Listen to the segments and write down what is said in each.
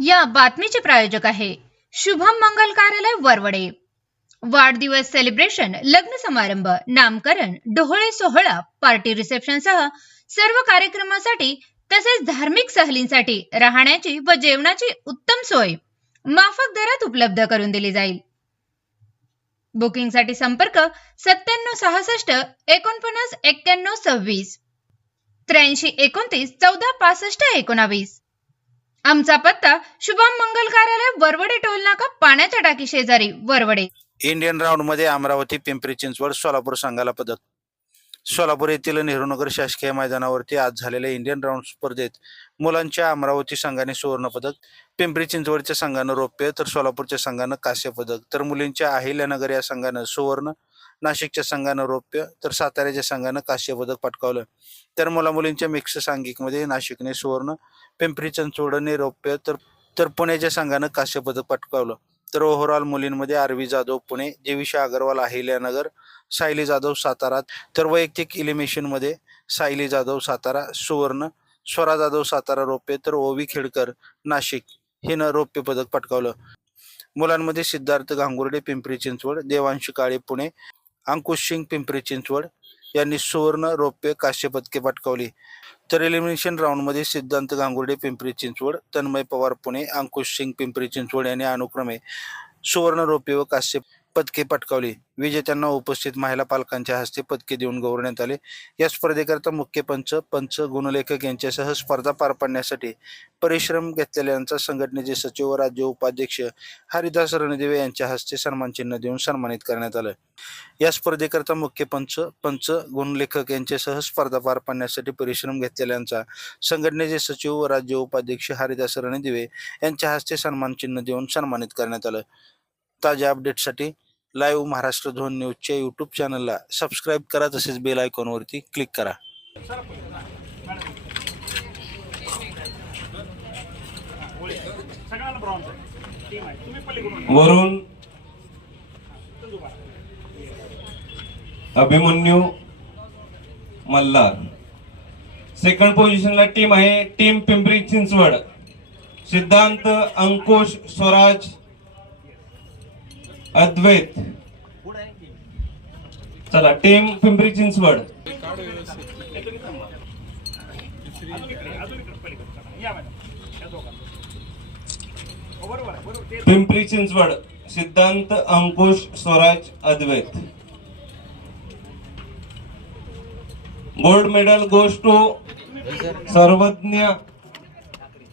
या बातमीचे प्रायोजक आहे शुभम मंगल कार्यालय वरवडे। वाढदिवस सेलिब्रेशन, लग्न समारंभ, नामकरण, डोहाळे सोहळा, पार्टी रिसेप्शन सह सर्व कार्यक्रमासाठी तसेच धार्मिक सहलींसाठी राहण्याची व जेवणाची उत्तम सोय माफक दरात उपलब्ध करून दिली जाईल। बुकिंगसाठी संपर्क 9766 49 91 26 83 29 14 65 19। आमचा पत्ता शुभम मंगल कार्यालय वरवडे टोल नाका पाण्याच्या टाकी शेजारी वरवडे। इंडियन राऊंड मध्ये अमरावती, पिंपरी चिंचवड, सोलापूर संघाला पदक। सोलापूर येथील नेहरूनगर शासकीय मैदानावरती आज झालेल्या इंडियन राऊंड स्पर्धेत मुलांच्या अमरावती संघाने सुवर्ण पदक, पिंपरी चिंचवडच्या संघानं रौप्य तर सोलापूरच्या संघानं कांस्य पदक, तर मुलींच्या अहिल्यानगर या संघानं सुवर्ण, नाशिकच्या संघानं रौप्य तर साताऱ्याच्या संघानं कांस्य पदक पटकावलं। तर मुला-मुलींच्या मिक्स सांघिकमध्ये नाशिकने सुवर्ण, पिंपरी चिंचवडने रौप्य तर पुण्याच्या संघानं कांस्य पदक पटकावलं। तर ओव्हरऑल मुलींमध्ये आरवी जाधव पुणे, जेविशा अग्रवाल अहिल्यानगर, सायली जाधव सातारा, तर वैयक्तिक इलिमिनेशन मध्ये सायली जाधव सातारा सुवर्ण, स्वरा जाधव सातारा रौप्य तर ओवी खेडकर नाशिक हिनं रौप्य पदक पटकावलं। मुलांमध्ये सिद्धार्थ गांगुर्डे पिंपरी चिंचवड, देवांश काळे पुणे, अंकुश सिंग पिंपरी चिंचवड यांनी सुवर्ण, रौप्य, कांस्य पदके पटकावली। तर एलिमिनेशन राऊंड मध्ये सिद्धांत गांगुर्डे पिंपरी चिंचवड, तन्मय पवार पुणे, अंकुश सिंग पिंपरी चिंचवड यांनी अनुक्रमे सुवर्ण, रौप्य व कांस्य पदके पटकावली। विजेत्यांना उपस्थित महिला पालकांच्या हस्ते पदके देऊन गौरवण्यात आले। या स्पर्धेकरता मुख्य पंच, गुणलेखक यांच्यासह स्पर्धा पार पाडण्यासाठी परिश्रम घेतलेल्यांचा संघटनेचे सचिव व राज्य उपाध्यक्ष हरिदास रणदिवे यांच्या हस्ते सन्मान चिन्ह देऊन सन्मानित करण्यात आलं। या स्पर्धेकरता मुख्य पंच, गुणलेखक यांच्यासह स्पर्धा पार पाडण्यासाठी परिश्रम घेतलेल्यांचा संघटनेचे सचिव व राज्य उपाध्यक्ष हरिदास रणदिवे यांच्या हस्ते सन्मान चिन्ह देऊन सन्मानित करण्यात आलं। ताज्या अपडेटसाठी लाईव्ह महाराष्ट्र झोन न्यूजच्या यूट्यूब चॅनलला सबस्क्राईब करा, तसेच बेल आयकॉनवरती क्लिक करा। वरून अभिमन्यू मल्हार। सेकंड पोझिशनला टीम आहे टीम पिंपरी चिंचवड, सिद्धांत, अंकुश, स्वराज, अद्वैत। चला team Pimpri Chinchwad. Pimpri Chinchwad, Siddhant, Ankush, Swaraj, Advait. Gold medal goes to Sarvagya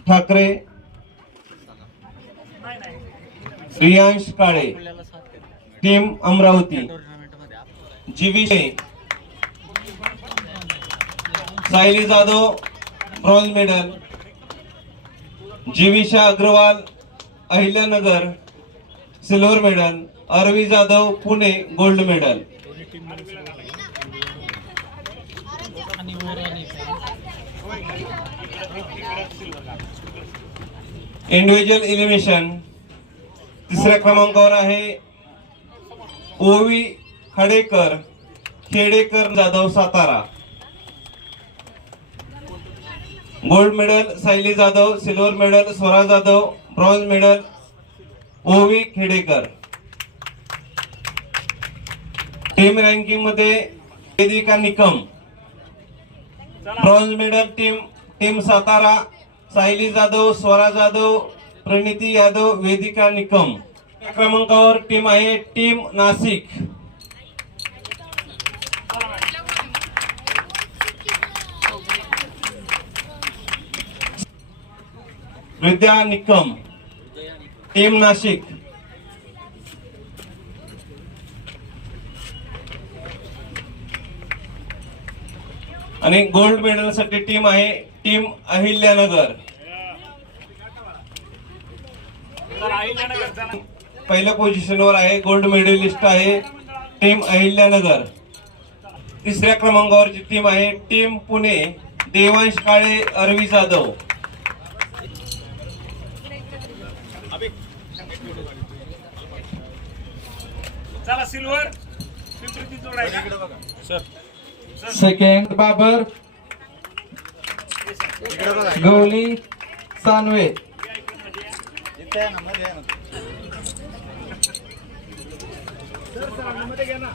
Thackeray, Riyansh Kale, team Amravati. जीविशे Sayali Jadhav bronze medal, Jivisha Agarwal Ahilyanagar silver medal, Aarvi Jadhav Pune gold medal. Individual elimination तिसऱ्या क्रमांकावर आहे ओवी Khedekar Jadhav Satara. Gold medal Sayali Jadhav, silver medal Swara Jadhav, bronze medal ओवी खेडेकर। टीम रँकिंग मध्ये Vedika Nikam, bronze medal team Satara, Sayali Jadhav, Swara Jadhav, Praniti Yadav, Vedika Nikam. क्रमांकावर टीम आहे टीम नाशिक, विद्या निकम, टीम नाशिक। आणि गोल्ड मेडल साठी टीम आहे टीम अहिल्यानगर। पहिल्या पोझिशनवर आहे गोल्ड मेडलिस्ट आहे टीम अहिल्यानगर। तिसऱ्या क्रमांकावरची टीम आहे टीम पुणे, देवांश काळे, अरवी जाधव। चला सिल्वर सेकंड बाबर गवली सानवे, मध्ये घ्या ना.